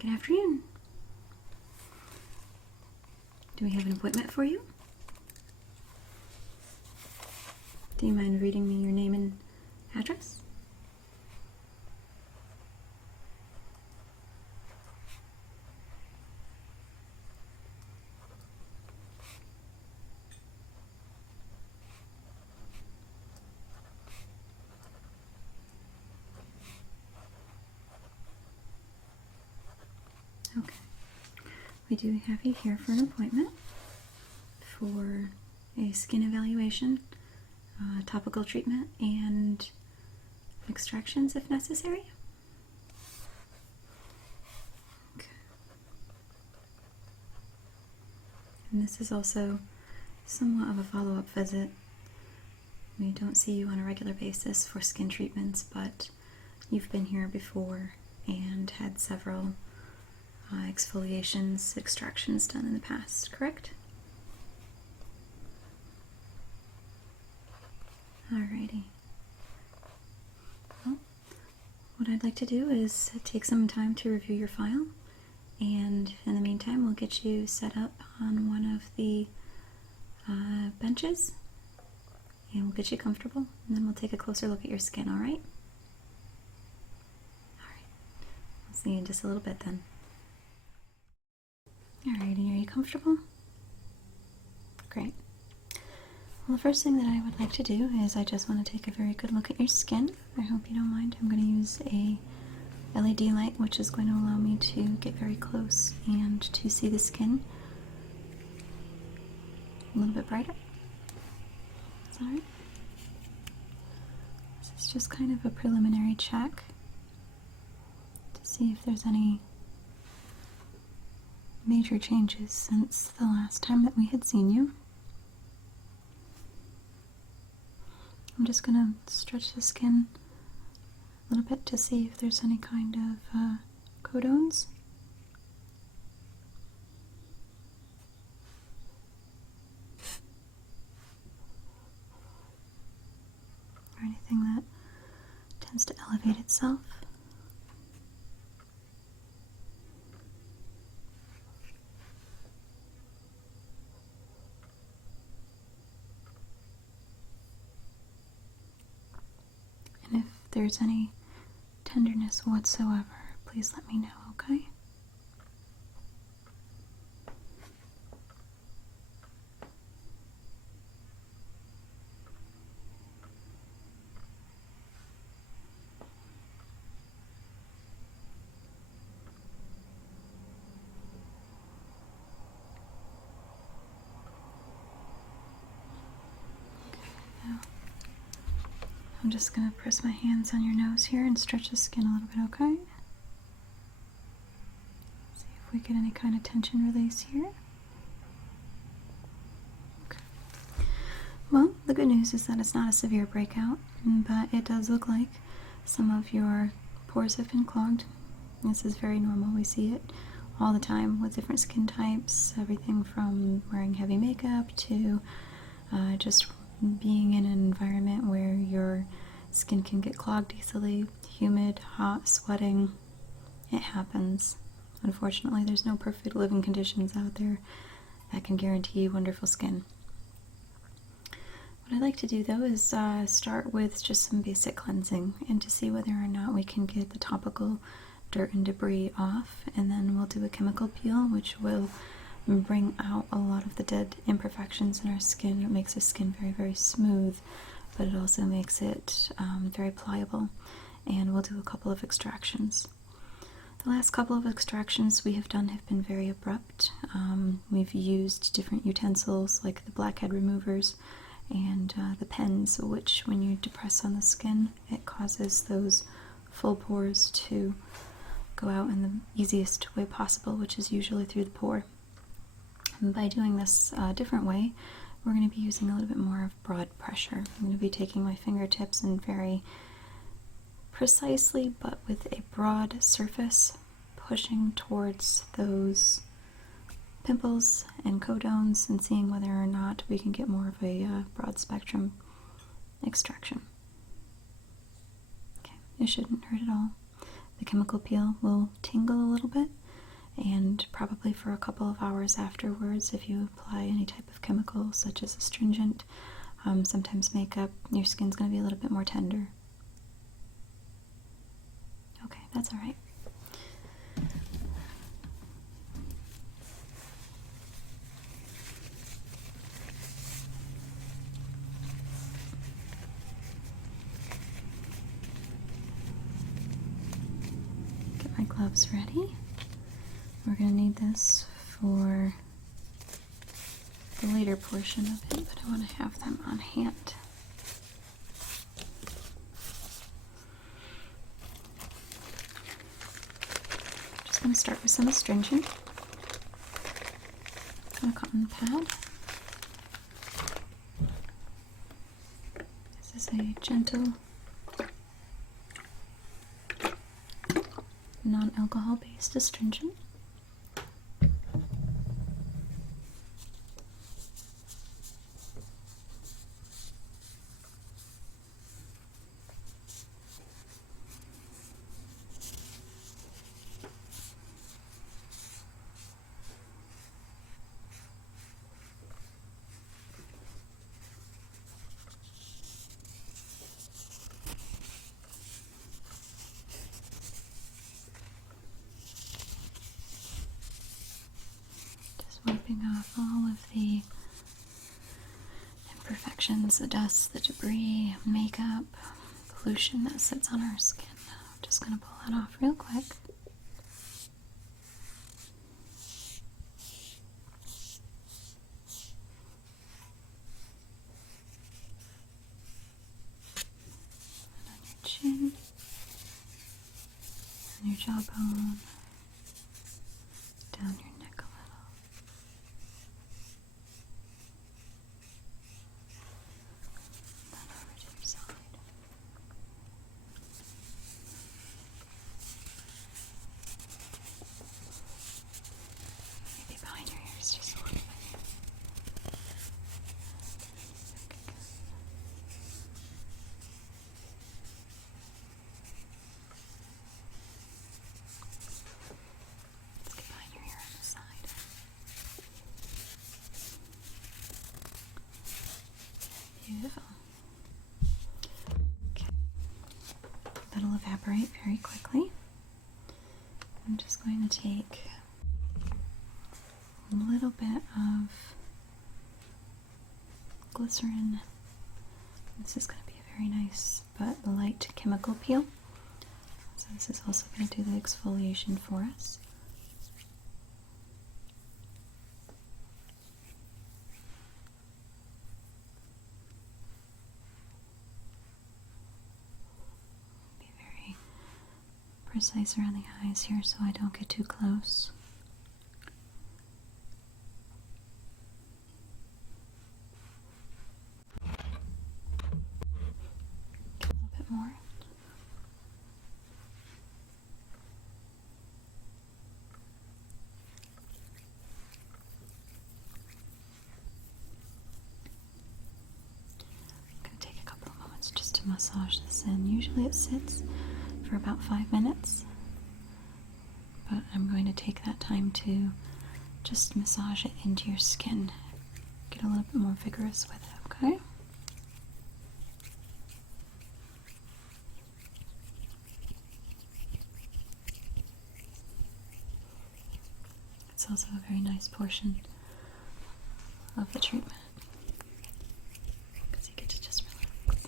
Good afternoon. Do we have an appointment for you? Do you mind reading me your name and address? Okay. We do have you here for an appointment for a skin evaluation, topical treatment, and extractions if necessary. Okay. And this is also somewhat of a follow-up visit. We don't see you on a regular basis for skin treatments, but you've been here before and had several exfoliations, extractions done in the past, correct? Alrighty. Well, what I'd like to do is take some time to review your file, and in the meantime we'll get you set up on one of the benches, and we'll get you comfortable, and then we'll take a closer look at your skin, alright? Alright. I'll see you in just a little bit then. Alrighty, are you comfortable? Great. Well, the first thing that I would like to do is I just want to take a very good look at your skin. I hope you don't mind. I'm going to use a LED light, which is going to allow me to get very close and to see the skin a little bit brighter. Is that alright? This is just kind of a preliminary check to see if there's any major changes since the last time that we had seen you. I'm just going to stretch the skin a little bit to see if there's any kind of codones. Or anything that tends to elevate itself. And if there's any tenderness whatsoever, please let me know, okay? I'm just going to press my hands on your nose here and stretch the skin a little bit, okay? See if we get any kind of tension release here. Okay. Well, the good news is that it's not a severe breakout, but it does look like some of your pores have been clogged. This is very normal. We see it all the time with different skin types, everything from wearing heavy makeup to just being in an environment where your skin can get clogged easily, humid, hot, sweating. It happens. Unfortunately, there's no perfect living conditions out there that can guarantee wonderful skin. What I'd like to do though is start with just some basic cleansing and to see whether or not we can get the topical dirt and debris off, and then we'll do a chemical peel which will bring out a lot of the dead imperfections in our skin. It makes our skin very, very smooth, but it also makes it very pliable. And we'll do a couple of extractions. The last couple of extractions we have done have been very abrupt. We've used different utensils like the blackhead removers and the pens, which when you depress on the skin, it causes those full pores to go out in the easiest way possible, which is usually through the pore. By doing this a different way, we're going to be using a little bit more of broad pressure. I'm going to be taking my fingertips and very precisely, but with a broad surface, pushing towards those pimples and codones and seeing whether or not we can get more of a broad spectrum extraction. Okay, it shouldn't hurt at all. The chemical peel will tingle a little bit, and probably for a couple of hours afterwards if you apply any type of chemical such as astringent, sometimes makeup, your skin's going to be a little bit more tender. Okay, that's all right. Get my gloves ready. We're going to need this for the later portion of it, but I want to have them on hand. Just going to start with some astringent on a cotton pad. This is a gentle, non-alcohol based astringent. Wiping off all of the imperfections, the dust, the debris, makeup, pollution that sits on our skin. I'm just going to pull that off real quick. And on your chin, on your jawbone, down your neck a little. Then over to your side. Maybe behind your ears just a little bit. Let's get behind your ear on the side. Beautiful. Okay. That'll evaporate very quickly. I'm just going to take a little bit of glycerin. This is going to be a very nice but light chemical peel. So this is also going to do the exfoliation for us. Be very precise around the eyes here so I don't get too close. A little bit more. I'm going to take a couple of moments just to massage this in. Usually it sits for about 5 minutes, but I'm going to take that time to just massage it into your skin. Get a little bit more vigorous with it, okay? It's also a very nice portion of the treatment because you get to just relax.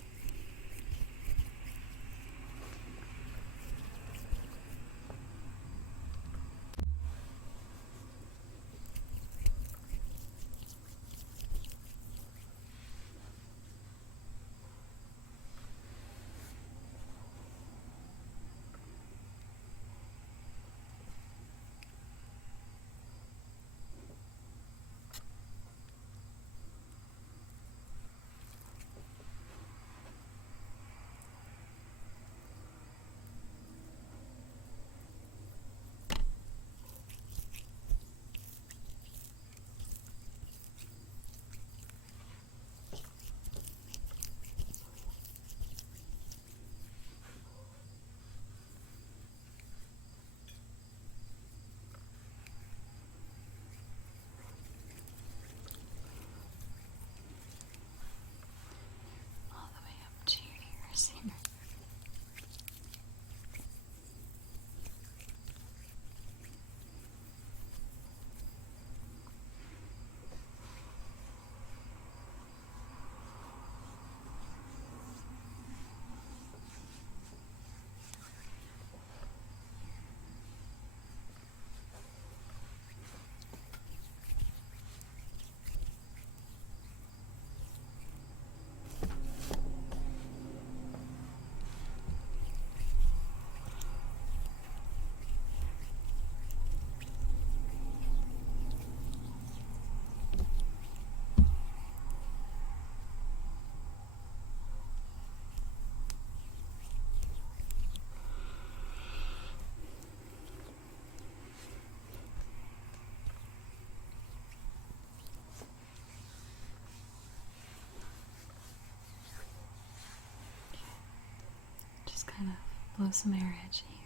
Just kind of blow some air edge here.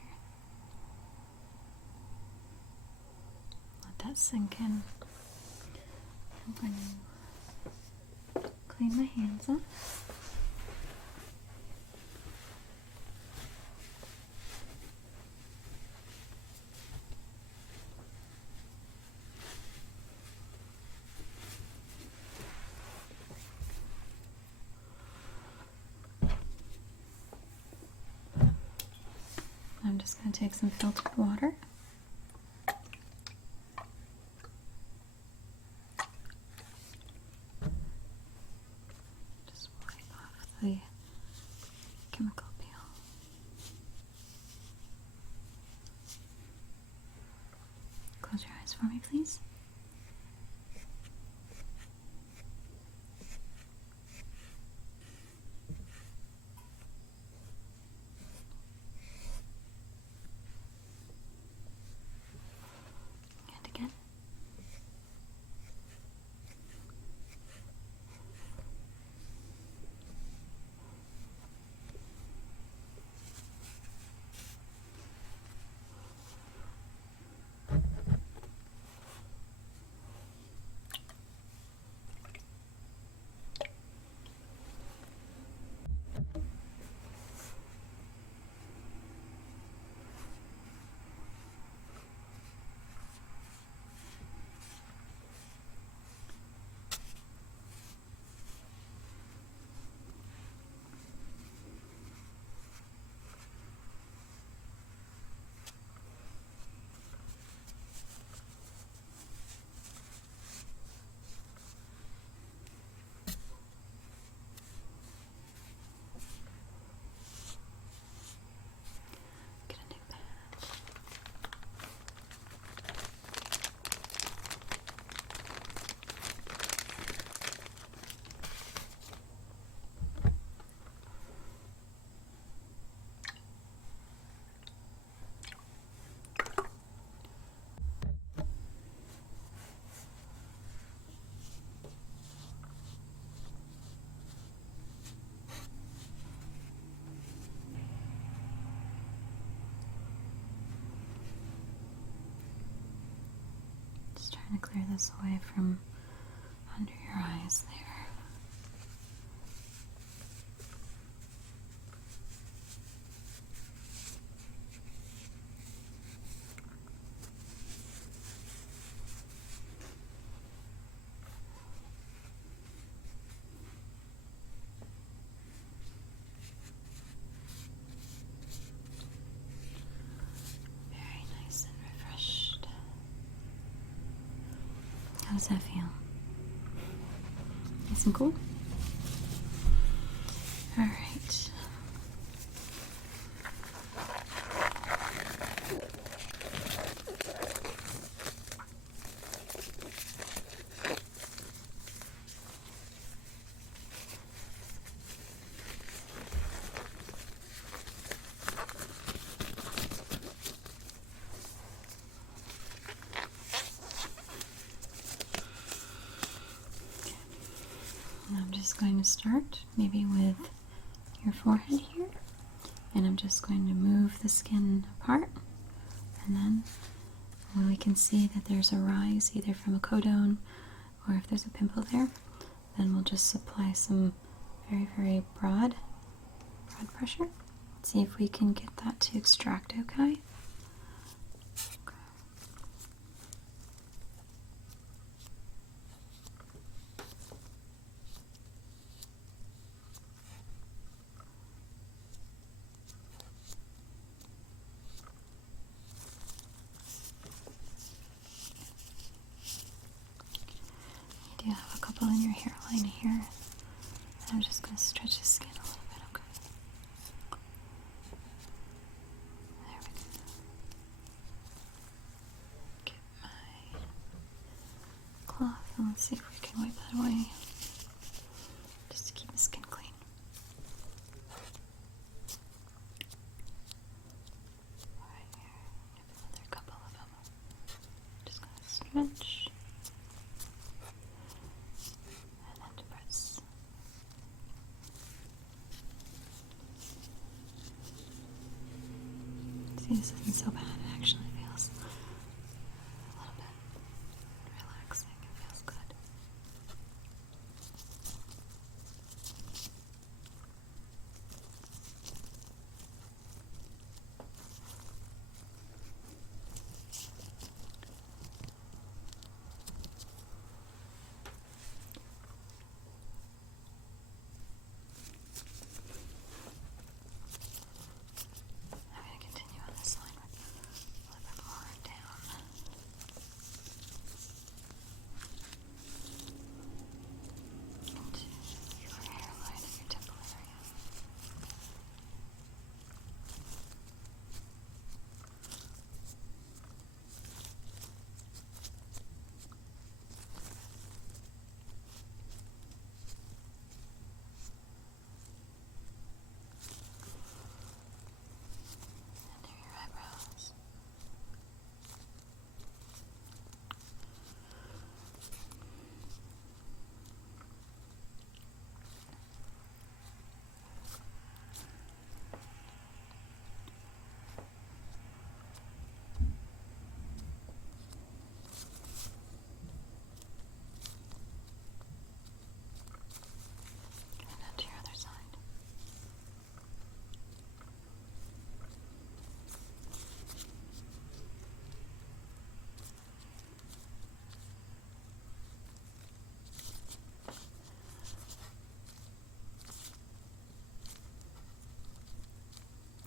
Let that sink in. I'm going to clean my hands up. I'm just going to take some filtered water. Just wipe off the chemical peel. Close your eyes for me, please. And again. Just trying to clear this away from under your eyes there. Very nice and refreshed. How does that feel? Nice and cool? Alright. I'm just going to start maybe with your forehead here, and I'm just going to move the skin apart, and then when we can see that there's a rise either from a codone or if there's a pimple there, then we'll just apply some very broad pressure. See if we can get that to extract, okay? You have a couple in your hairline here, and I'm just going to stretch the skin a little bit, okay? There we go. Get my cloth and let's see if we can wipe that away, just to keep the skin clean. Right here, another couple of them. Just going to stretch. so bad. It actually feels a little bit relaxing. It feels good. I'm going to continue on this line a little bit more down into your hairline and your temple area. Under your eyebrows. And now to your other side.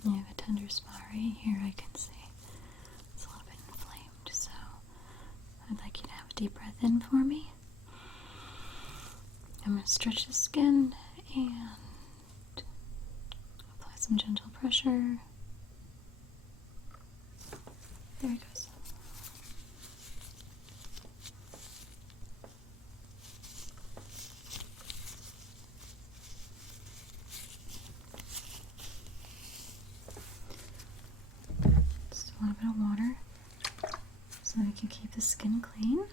You have a tender spot right here, I can see. It's a little bit inflamed, so I'd like you to have a deep breath in for me. I'm going to stretch the skin and apply some gentle pressure. There it goes. Just a little bit of water so we can keep the skin clean.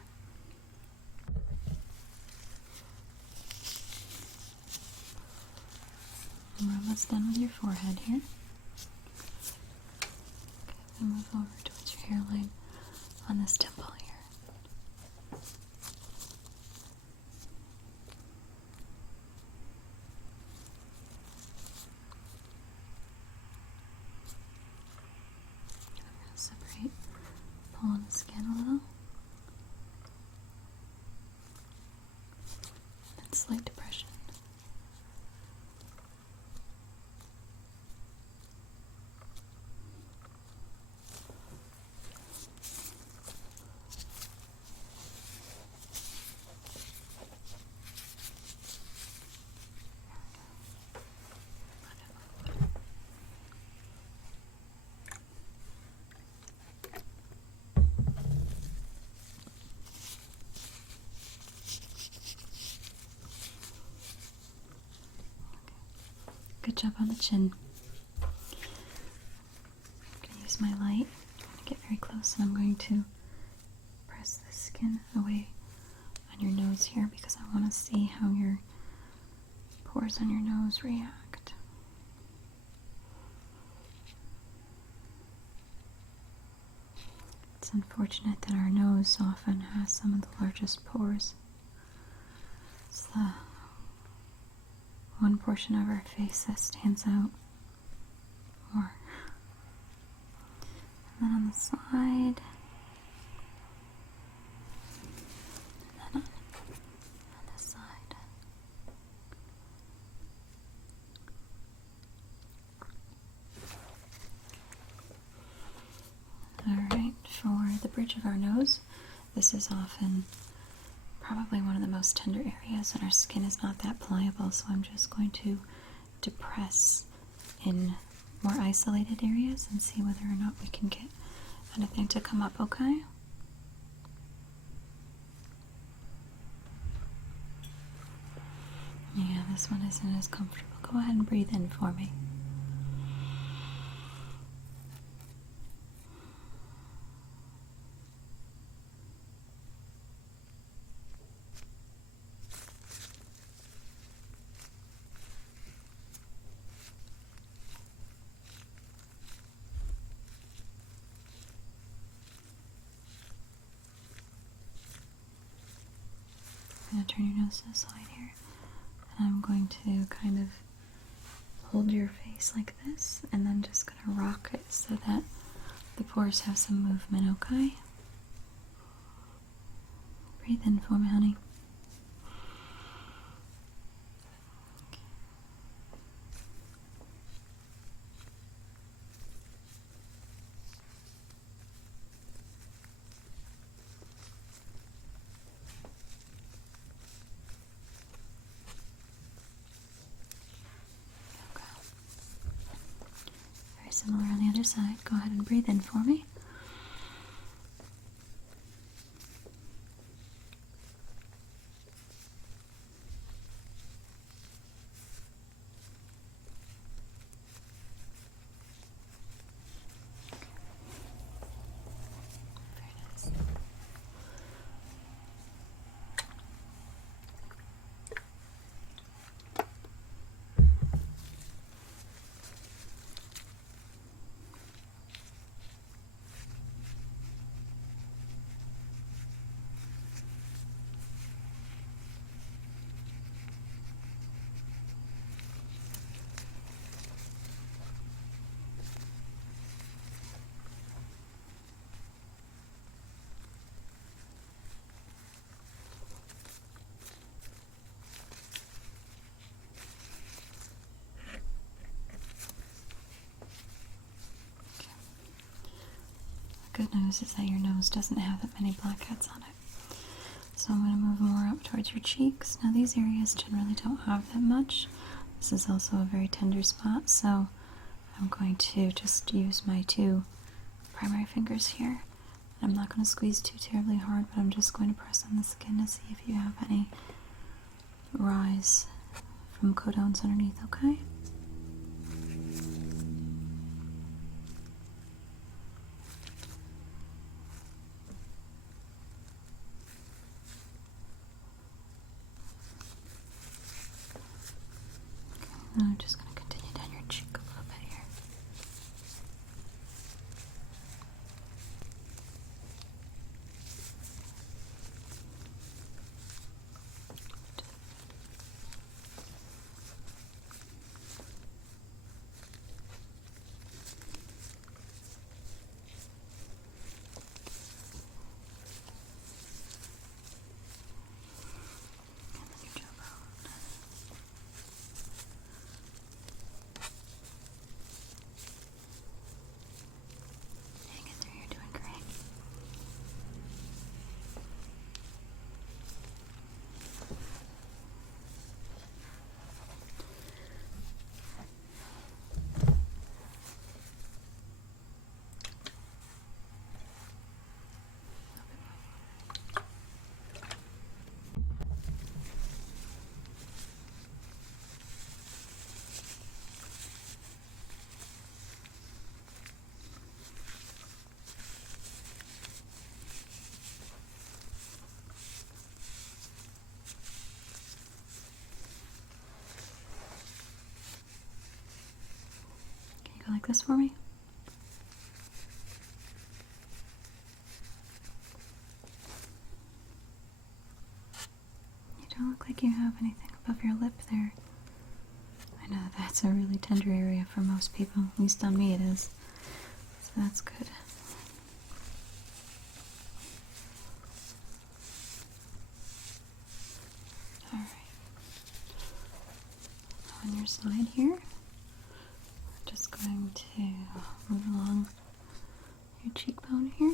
And we're almost done with your forehead here. Okay, then move over towards your hairline on this temple here. I'm going to separate, pull on the skin a little. And slight depression. Good job on the chin. I'm going to use my light. I'm going to get very close and I'm going to press the skin away on your nose here because I want to see how your pores on your nose react. It's unfortunate that our nose often has some of the largest pores. It's the one portion of our face that stands out more. And then on the side, and then on this side. Alright, for the bridge of our nose, this is often probably one of the most tender areas, and our skin is not that pliable, so I'm just going to depress in more isolated areas and see whether or not we can get anything to come up, okay? Yeah, this one isn't as comfortable. Go ahead and breathe in for me. going to turn your nose to the side here. And I'm going to kind of hold your face like this, and then just going to rock it so that the pores have some movement, okay? Breathe in for me, honey. Very similar on the other side. Go ahead and breathe in for me. Good news is that your nose doesn't have that many blackheads on it. So I'm going to move more up towards your cheeks. Now these areas generally don't have that much. This is also a very tender spot, so I'm going to just use my two primary fingers here. I'm not going to squeeze too terribly hard, but I'm just going to press on the skin to see if you have any rise from codones underneath, okay? I'm just going to continue down your cheek a little bit here. And then your jawbone. Hang in there, you're doing great. Can you go like this for me? You don't look like you have anything above your lip there. I know that's a really tender area for most people, at least on me it is. So that's good. Alright. On your side here, we're just going to move along your cheekbone here.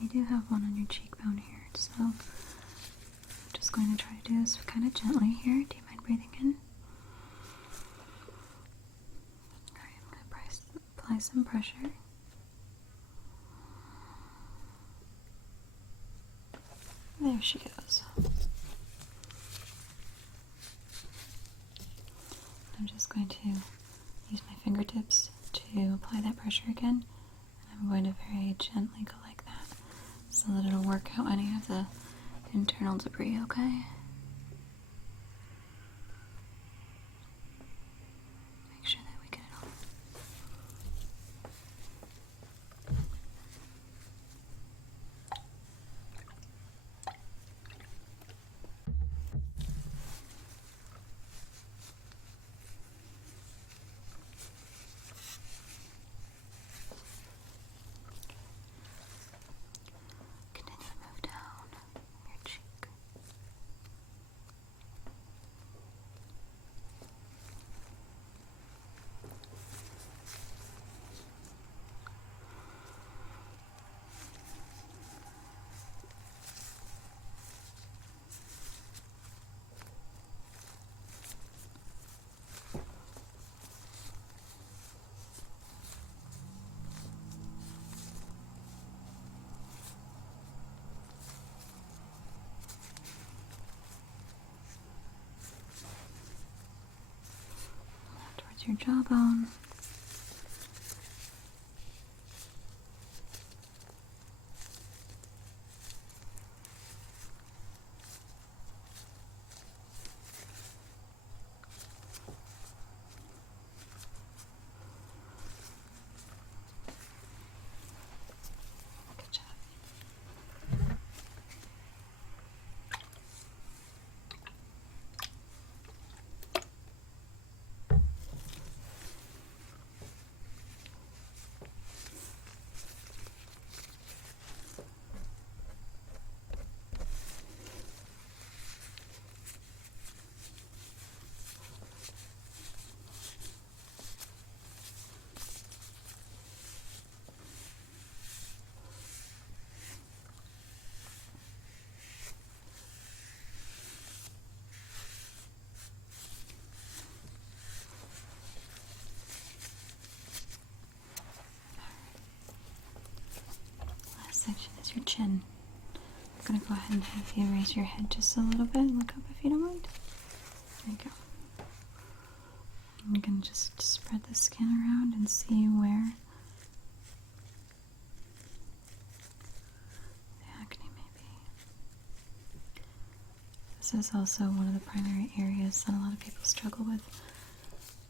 You do have one on your cheekbone here, so I'm just going to try to do this kind of gently here. Do you mind breathing in? Alright, I'm going to apply some pressure. There she goes. I'm just going to use my fingertips to apply that pressure again. And I'm going to very gently go like that. so that it'll work out any of the internal debris, okay? Make sure that we get it all. Continue to move down your cheek. Towards your jawbone. Good job. Last section is your chin. I'm going to go ahead and have you raise your head just a little bit and look up if you don't mind. There you go. You can just spread the skin around and see where the acne may be. This is also one of the primary areas that a lot of people struggle with,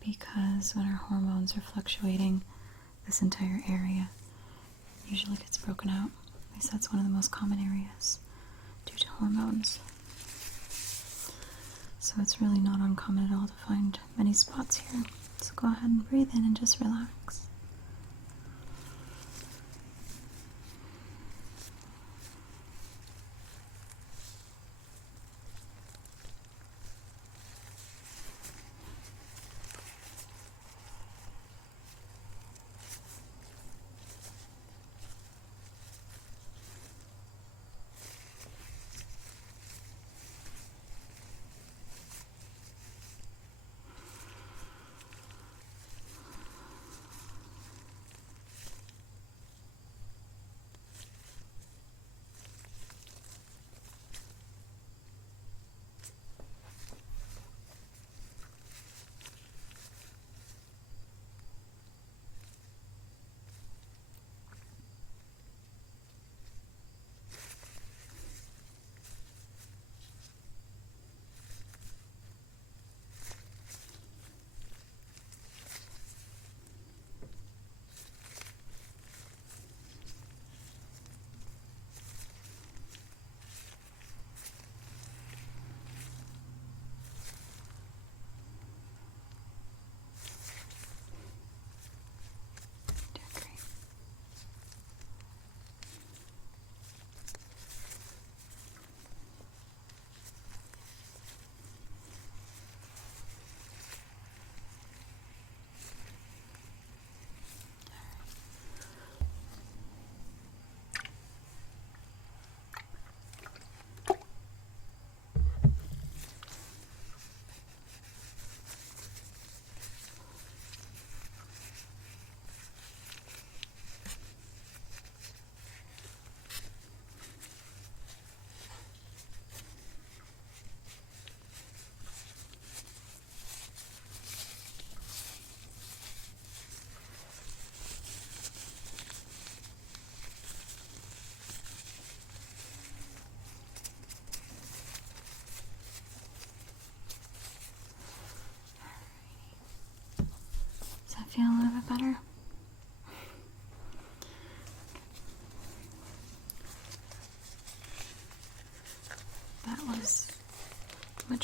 because when our hormones are fluctuating, this entire area usually gets broken out. At least that's one of the most common areas due to hormones. So it's really not uncommon at all to find many spots here. So go ahead and breathe in and just relax.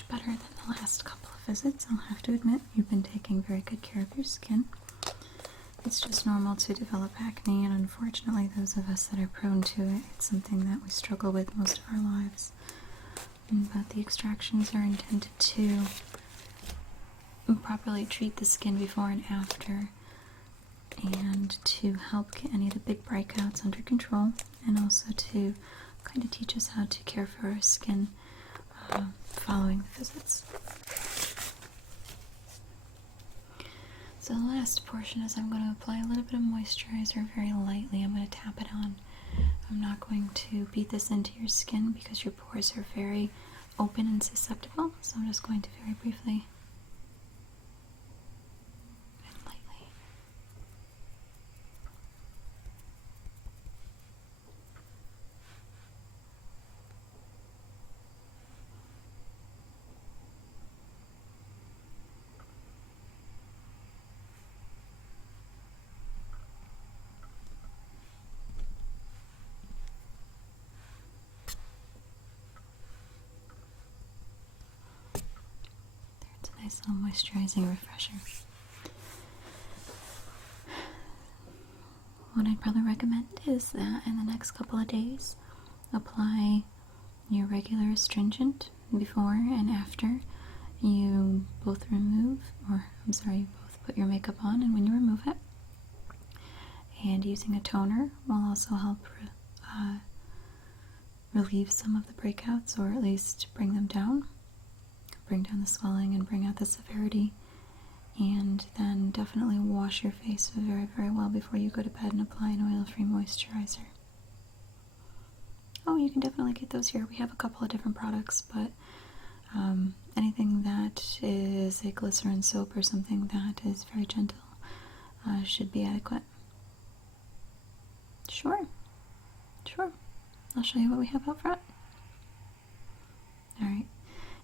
much better than the last couple of visits. I'll have to admit, you've been taking very good care of your skin. It's just normal to develop acne, and unfortunately those of us that are prone to it, it's something that we struggle with most of our lives. But the extractions are intended to properly treat the skin before and after, and to help get any of the big breakouts under control, and also to kind of teach us how to care for our skin following the visits. So the last portion is I'm going to apply a little bit of moisturizer very lightly. I'm going to tap it on. I'm not going to beat this into your skin because your pores are very open and susceptible, so I'm just going to very briefly and lightly. It's a nice little moisturizing refresher. What I'd probably recommend is that in the next couple of days, apply your regular astringent before and after you both put your makeup on, and when you remove it. And using a toner will also help relieve some of the breakouts, or at least bring them down. Bring down the swelling and bring out the severity. And then definitely wash your face very, very well before you go to bed and apply an oil-free moisturizer. Oh, you can definitely get those here. We have a couple of different products, but anything that is a glycerin soap or something that is very gentle should be adequate. Sure. I'll show you what we have out front. Alright,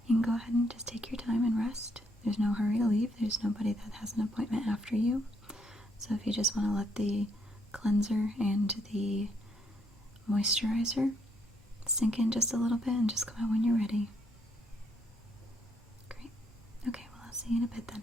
you can go ahead and just take your time and rest. There's no hurry to leave. There's nobody that has an appointment after you. So if you just want to let the cleanser and the moisturizer sink in just a little bit and just come out when you're ready. Great. Okay, well, I'll see you in a bit then.